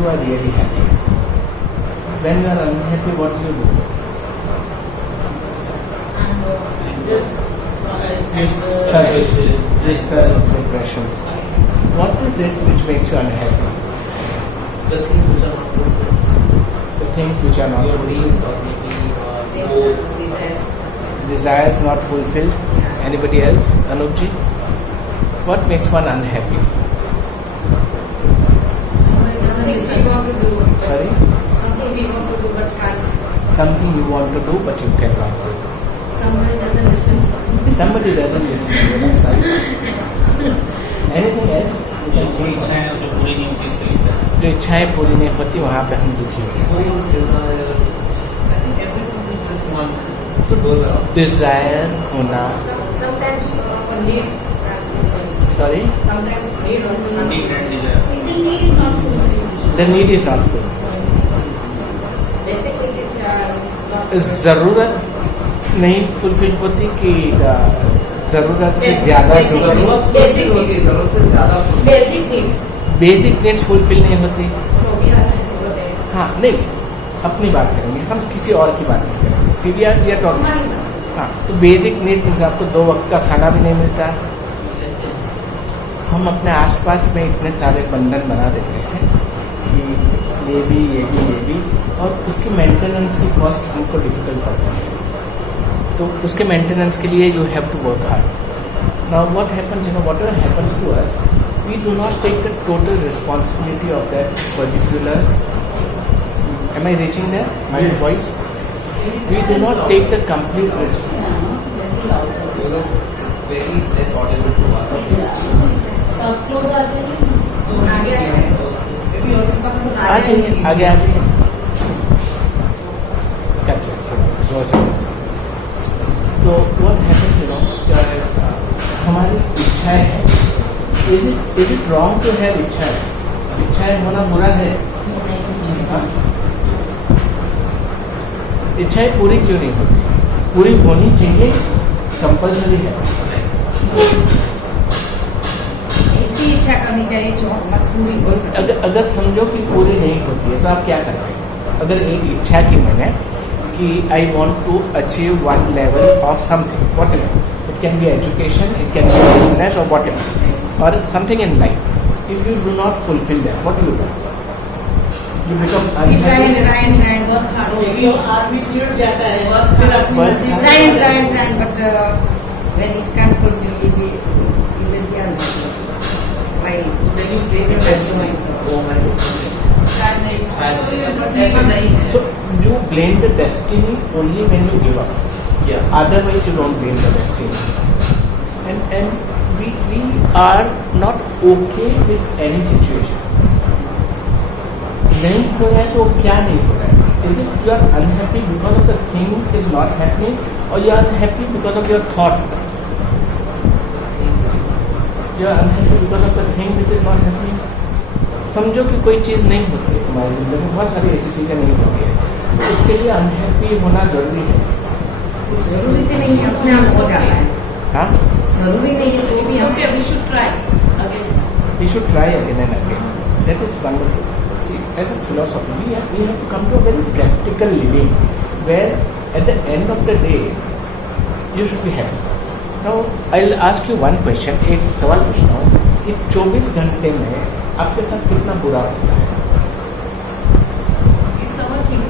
you are really happy. When you are unhappy, what do you do? Depression. What is it which makes you unhappy? The things which are not fulfilled. The things which are not Your fulfilled. dreams or maybe goals. Desires not fulfilled. Anybody else? Anupji? What makes one unhappy? Something we want to do. Sorry? Something we want to do but can't. Something you want to do but you cannot do. Somebody doesn't listen. Somebody doesn't listen to you. That's nice. Anything else? जो कोई इच्छाएं जो पूरी नहीं होती इसके लिए जो इच्छाएं पूरी नहीं होती वहाँ पे हम दुखी होते हैं. Desire होना. Sometimes needs are fulfilled. Sorry? Sometimes need also not fulfilled. The need is not fulfilled. The need is not fulfilled. Basic needs are not जरूरत नहीं फुलफिल होती कि जरूरत से ज्यादा Basic needs. Basic needs fulfil नहीं होती. So we are there. हाँ नहीं अपनी बात करेंगे हम किसी और की बात नहीं करेंगे. सीरिया या टॉपिक. हाँ तो बेसिक नीड मीन्स आपको 2 वक्त का खाना भी नहीं मिलता. हम अपने आसपास में इतने सारे बंधन बना देते हैं कि ये भी और उसकी मेंटेनेंस की कॉस्ट हमको डिफिकल्ट पड़ता है. तो उसके मेंटेनेंस के लिए you have to work hard. Now what happens whatever happens to us we do not take the total responsibility of that particular. Am I reaching there? My voice? We do not take the complete responsibility. It's very less audible to us. Close आ जाइए. आगे आगे आ जाइए. तो what happens हमारी इच्छाएं हैं. Is it wrong to have इच्छाएं? इच्छाएं होना बुरा है. हाँ? इच्छाएं पूरी क्यों नहीं होती? पूरी होनी चाहिए. कंपल्सरी है. ऐसी इच्छा करनी चाहिए जो मत पूरी हो सके. अगर समझो कि पूरी नहीं होती है तो आप क्या करेंगे? अगर एक इच्छा की मैंने कि I want to achieve 1 level of something whatever. It can be education, it can be business और whatever. or something in life, if you do not fulfill them, what do? You become unhappy. We try and work hard. आदमी चिढ़ जाता है. Try and but when it can't fulfill, you will be unhappy. Why? Then you blame the destiny. So you blame the destiny only when you give up. Yeah. Otherwise you don't blame the destiny. And we are not okay with any situation. नहीं हो रहा है तो क्या नहीं हो रहा है? Is it you are unhappy because of the thing is not happening, or you are unhappy because of your thought? You are unhappy because of the thing which is not happening. समझो कि कोई चीज़ नहीं होती है तुम्हारी जिंदगी में, बहुत सारी ऐसी चीज़ें नहीं होती है, तो उसके लिए अनहैप्पी होना जरूरी है. जरूरी तो नहीं है, अपने आप हो जाता है. हाँ, जरूरी नहीं है तो भी हम We should try again. we should try again and again. That is wonderful. See, as a philosophy, we have to come to a very practical living, where at the end of the day, you should be happy. Now, I'll ask you one question. एक सवाल पूछता हूँ कि 24 घंटे में आपके साथ कितना बुरा होता है? It's our thing.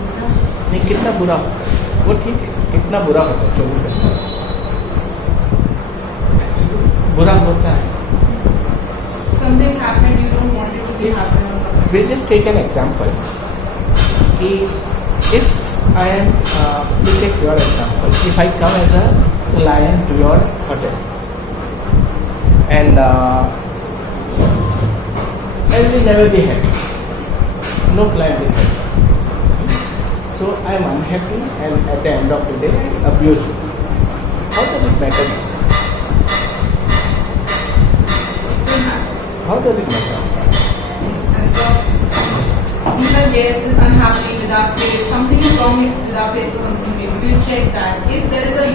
नहीं, कितना बुरा होता है वो ठीक है. कितना बुरा होता है 24 घंटे में? बुरा होता है. Something happened, you don't want it to be happen or something. We'll just take an example. If I am, we'll take your example. If I come as a client to your hotel, and I will never be happy. No client is happy. So I am unhappy, and at the end of the day, I abuse you. How does it matter? How does it matter? Sense of the guest is unhappy with our place, something is wrong with our place or something, we will check that. If there is a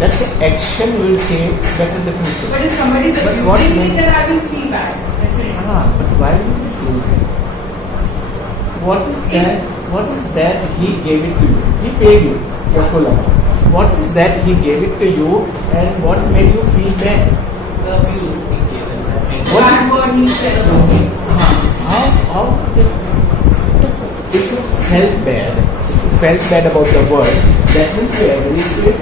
That's the action we will say. That's a different thing. but if somebody is But what abusing me, makes- then I will feel bad. Definitely. But why do you feel that? What is that? What is that he gave it to you? He paid you your full amount. What is that he gave it to you, and what made you feel bad? The views he gave and that made What Bad is- word he said about me. How if you felt bad about the word, that means you agreed to it.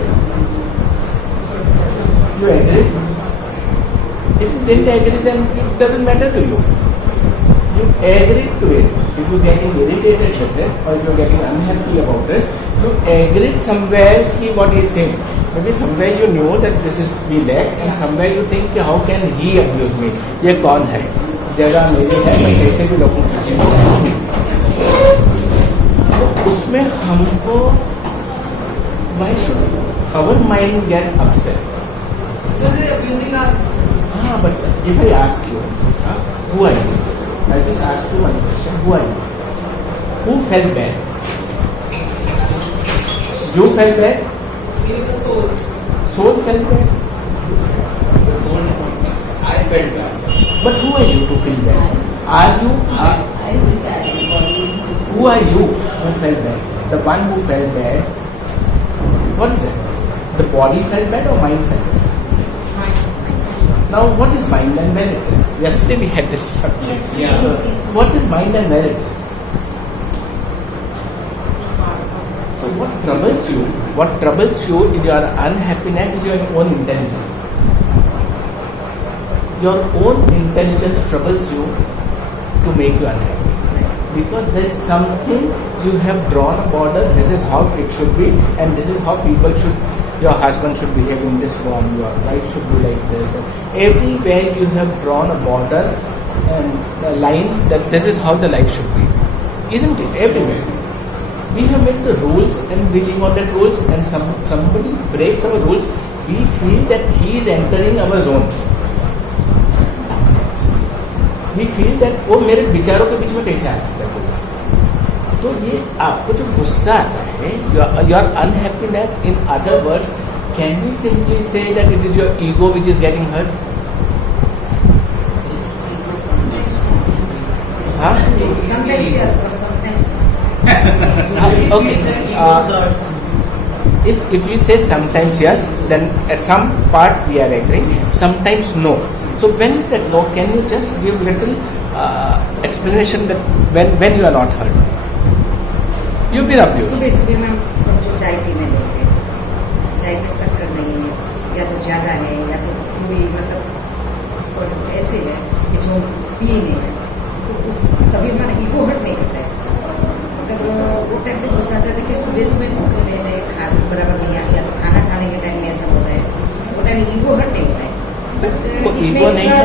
You agreed. If you didn't agree, then it doesn't matter to you. You agreed to it. If you're getting irritated with it, or if you're getting unhappy about it, you agreed somewhere what he's saying. Maybe somewhere you knew that this is we lack, and somewhere you think कि how can he abuse me? ये कौन है? जगह मेरी है, मैं कैसे भी लोगों को किसी को तो उसमें हमको why should our mind get upset? Because they're abusing us. हाँ, but if I ask you, who are you? I just ask you one question. Who are you? Who felt bad? You felt bad? Maybe the soul. Soul felt bad? the soul. I felt bad. But who are you to feel bad? Are you? I wish I had body. Who are you who felt bad? The one who felt bad. What is it? The body felt bad or mind felt bad? Now, what is mind and where it is? Yesterday we had this subject. Yeah. What is mind and where it is? So what troubles you? What troubles you in your unhappiness is your own intelligence. Your own intelligence troubles you to make you unhappy. Because there is something you have drawn a border. This is how it should be, and this is how people should. Your husband should behave in this form. Your wife should be like this. Everywhere you have drawn a border and lines that this is how the life should be, isn't it? Everywhere. We have made the rules and we live on that rules, and somebody breaks our rules, we feel that he is entering our zone. We feel that वो मेरे विचारों के बीच में कैसे आ सकता है? तो ये आपको जो गुस्सा आता है, your unhappiness, in other words, can we simply say that it is your ego which is getting hurt? Huh? Sometimes yes, but sometimes Okay. If we say sometimes yes, then at some part we are agreeing, sometimes no. So when is that no? Can you just give little explanation that when you are not hurt? You've been abused. सुबह सुबह में समझो चाय पीने लेते हैं, चाय में शक्कर नहीं है, या तो ज़्यादा है या तो कोई मतलब उसको ऐसे है कि जो पी नहीं है, तो उस तभी हमारा ईगो हर्ट नहीं करता है। अगर वो टाइम पे गुस्सा आता है कि सुबह सुबह तो मैंने खाना बराबर नहीं आया, तो खाना खाने के टाइम में ऐसा होता है, वो टाइम ईगो हर्ट नहीं होता है। वो ईगो नहीं है?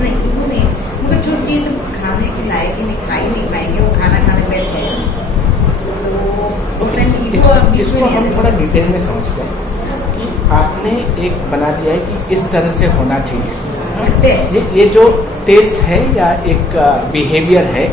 नहीं, ईगो नहीं, मगर जो चीज़ खाने के लायक ही नहीं खा ही नहीं पाएंगे, वो खाना खाने बैठ गए, इसको हम थोड़ा डिटेल में समझते हैं कि आपने एक बना दिया है कि इस तरह से होना चाहिए। ये जो टेस्ट है या एक बिहेवियर है,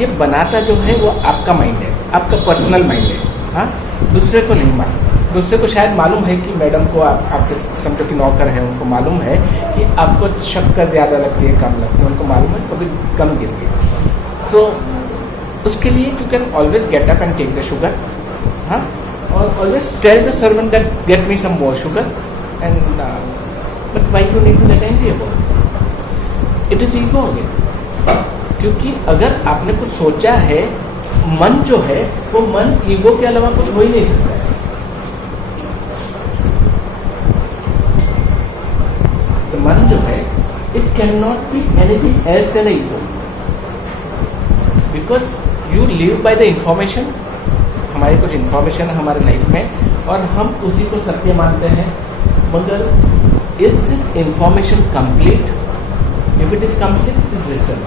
ये बनाता जो है वो आपका माइंड है, आपका पर्सनल माइंड है। हाँ, दूसरे को नहीं मालूम। दूसरे को शायद मालूम है कि मैडम को आपके समझो कि नौकर है, उनको मालूम है कि आपको शक्कर ज़्यादा लगती है, कम लगती है, उनको मालूम है कभी कम गिर गई। सो उसके लिए you can always get up and take the sugar, हाँ, और always tell the servant that get me some more sugar and but why you need to get angry about it? Is ego again. क्योंकि अगर आपने कुछ सोचा है, मन जो है वो मन ईगो के अलावा कुछ हो ही नहीं सकता है। तो मन जो है it can not be anything else then ego, because you live by the information. हमारी कुछ इंफॉर्मेशन है हमारे लाइफ में और हम उसी को सत्य मानते हैं, मगर is this information complete? If it is complete, it is wisdom.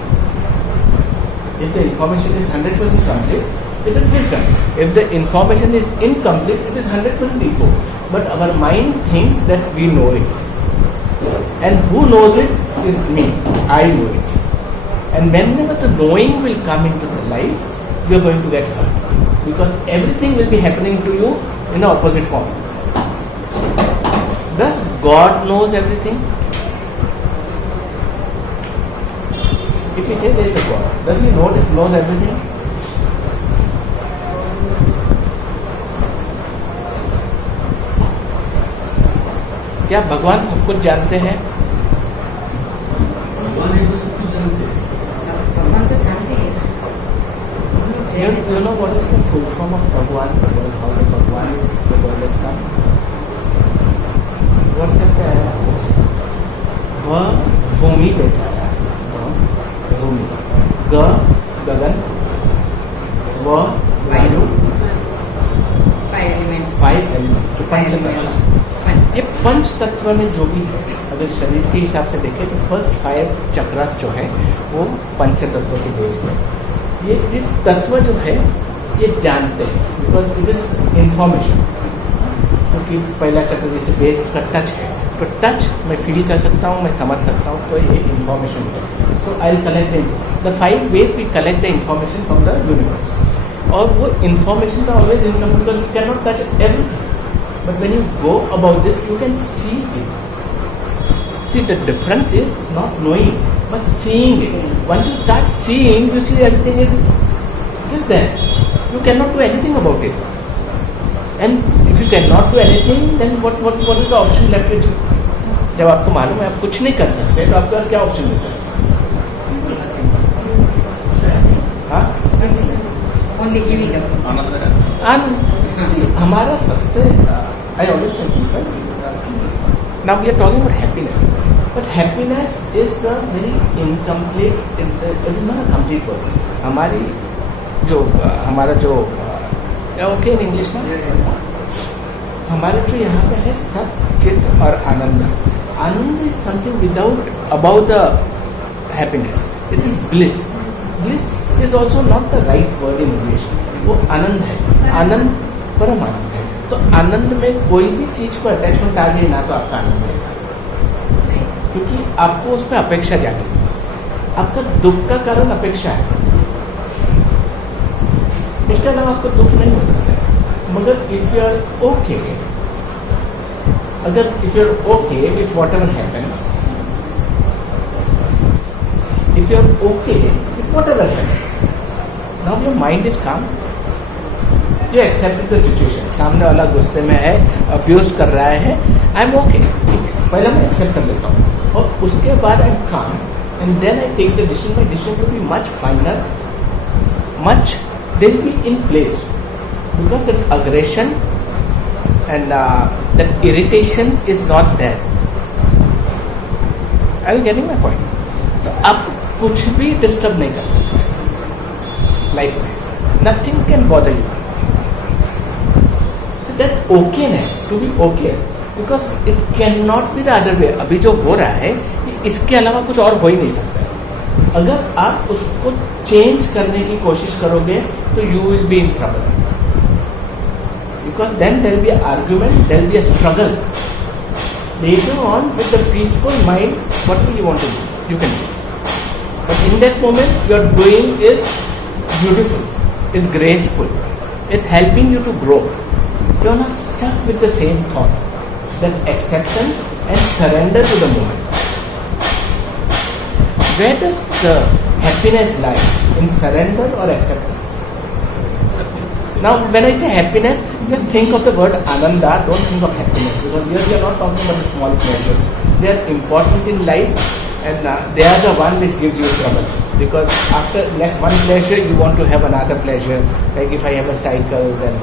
If the information is 100% complete, it is wisdom. If the information is incomplete, it is 100% ego. But our mind thinks that we know it. And who knows it is me. I know it. And whenever the knowing will come into the life, you are going to get hurt. Because everything will be happening to you in an opposite form. Thus, God knows everything. If we say there is a God, does he knows everything? क्या भगवान सब कुछ जानते हैं? भगवान है तो सब कुछ जानते हैं। भगवान तो जानते हैं। हम लोग जैन हैं। You know what is the full form of भगवान? How the भगवान is the word is come? What is that? वह भूमि पे से आया है। भूमि, गगन, वह वायु, 5 elements। 5 एलिमेंट्स, पंच तत्व। ये पंच तत्व में जो भी है, अगर शरीर के हिसाब से देखें तो फर्स्ट 5 चक्रास जो है वो पंच तत्व के बेस में। ये तत्व जो है ये जानते हैं बिकॉज इट इज इंफॉर्मेशन। क्योंकि पहला चक्र जैसे बेस उसका टच है, तो टच मैं फील कर सकता हूँ, मैं समझ सकता हूँ, तो ये इंफॉर्मेशन है। So I will collect the 5 ways we collect the information from the universe. और वो इंफॉर्मेशन का always income because you can not touch everything, but when you go about this you can see it. See, the difference is not knowing, but seeing it. Once you start seeing, you see everything is just there. You cannot do anything about it. And if you cannot do anything, then what is the option left with you? जब आपको मालूम है आप कुछ नहीं कर सकते, तो आपके पास क्या ऑप्शन होता है? हाँ? Only giving up। आनंद। See, हमारा सबसे I always tell people, now we are talking about happiness, but happiness is a very incomplete, it is not a complete word. हमारा जो ओके इन इंग्लिश में हमारे जो यहाँ पे है सब चित्त और आनंद। Ananda is something without about the happiness, it is bliss. Bliss is also not the right word in English. वो आनंद है, आनंद परम आनंद है। तो आनंद में कोई भी चीज को अटैचमेंट आ गई ना तो आपका आनंद है, क्योंकि आपको उस पर अपेक्षा जागी। आपका दुख का कारण अपेक्षा है, इसके अलावा आपको दुख नहीं हो सकता है। मगर इफ यू आर ओके, अगर if you are okay with whatever happens, if you are okay with whatever happens, now your mind is calm, you accept the situation. सामने वाला गुस्से में है, अब्यूज कर रहा है, आई एम ओके, पहले मैं एक्सेप्ट कर लेता हूँ और उसके बाद I am calm and then I take the decision. My decision will be much finer, much they will be in place, because that aggression and that irritation is not there. Are you getting my point? तो आप कुछ भी disturb नहीं कर सकते life में, nothing can bother you. That okayness, to be okay, because it can not be the other way. अभी जो हो रहा है इसके अलावा कुछ और हो ही नहीं सकता है। अगर आप उसको चेंज करने की कोशिश करोगे तो you will be in trouble, because then there will be argument, there will be a struggle. Later on with the peaceful mind what will you want to do, you can do, but in that moment your doing is beautiful, is graceful, is helping you to grow. You are not stuck with the same thought, that acceptance and surrender to the moment. Where does the happiness lie? In surrender or acceptance? Now, when I say happiness, just think of the word Ananda, don't think of happiness, because here we are not talking about the small pleasures. They are important in life, and they are the one which gives you trouble. Because after one pleasure, you want to have another pleasure. Like if I have a cycle, then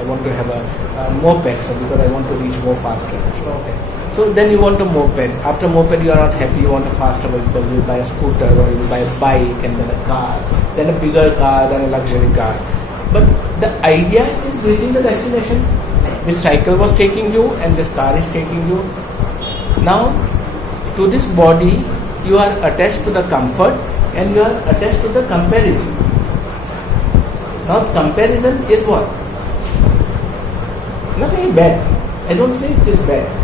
I want to have a moped, so because I want to reach more faster. So then you want a moped. After moped, you are not happy. You want a faster vehicle. You buy a scooter, or you buy a bike, and then a car, then a bigger car, then a luxury car. But the idea is reaching the destination. This cycle was taking you, and this car is taking you. Now, to this body, you are attached to the comfort, and you are attached to the comparison. Now, comparison is what? Nothing bad. I don't say it is bad.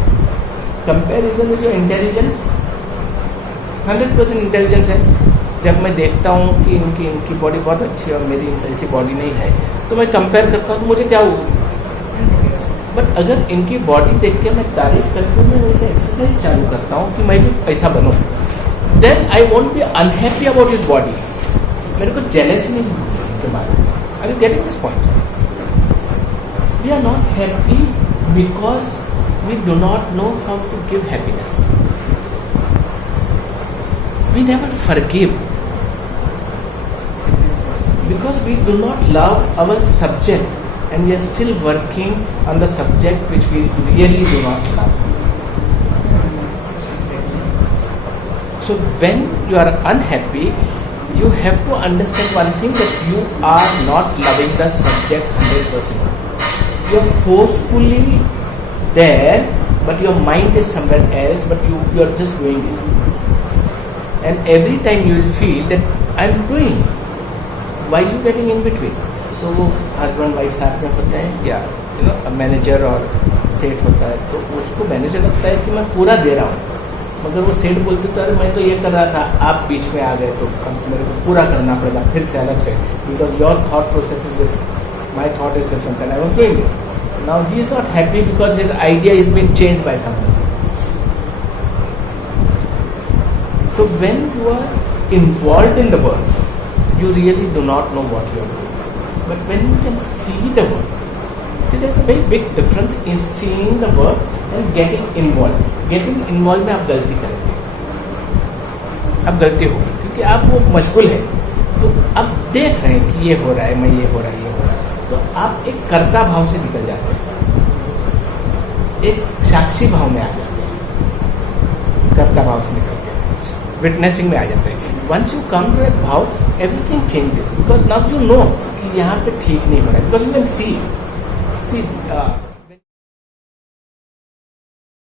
Comparison is your intelligence, 100% intelligence है। जब मैं देखता हूँ कि इनकी body बहुत अच्छी है और मेरी ऐसी बॉडी नहीं है, तो मैं कंपेयर करता हूँ तो मुझे क्या होगा। बट अगर इनकी बॉडी देख के मैं तारीफ करके मैं वैसे एक्सरसाइज चालू करता हूँ कि मैं भी ऐसा बनूँ, then I won't be unhappy about his body. मेरे को जेलस नहीं के बारे में। Are you getting this point? We are not happy because we do not know how to give happiness. We never forgive because we do not love our subject, and we are still working on the subject which we really do not love. So when you are unhappy, you have to understand one thing, that you are not loving the subject 100%. You are forcefully there, but your mind is somewhere else, but you are just doing it. And every time you will feel that I am doing, why you getting in between? तो वो husband wife साथ में होते हैं, या manager और सेठ होता है, तो उसको मैनेजर लगता है कि मैं पूरा दे रहा हूँ, मगर वो सेठ बोलते तो अरे मैं तो ये कर रहा था, आप बीच में आ गए तो अब मेरे को पूरा करना पड़ेगा फिर से अलग से, because your thought process is different, my thought is different and I was doing it. Now he is not happy because his idea is been change by someone. So when you are involved in the work, you really do not know what you are doing. But when you can see the work, see there is a very big difference in seeing the work and getting involved. Getting involved में आप गलती करेंगे, अब गलती होगी क्योंकि आप वो मशगूल है, तो आप देख रहे हैं कि ये हो रहा है, मैं ये हो रहा है, ये हो रहा है, तो आप एक कर्ता भाव से निकल जाते हैं, एक साक्षी भाव में आ जाते हैं, कर्ता भाव से निकल विटनेसिंग में आ जाते हैं. Once you come to that bhav, everything changes because now you know कि यहाँ पे ठीक नहीं हो रहा है, बिकॉज यू कैन सी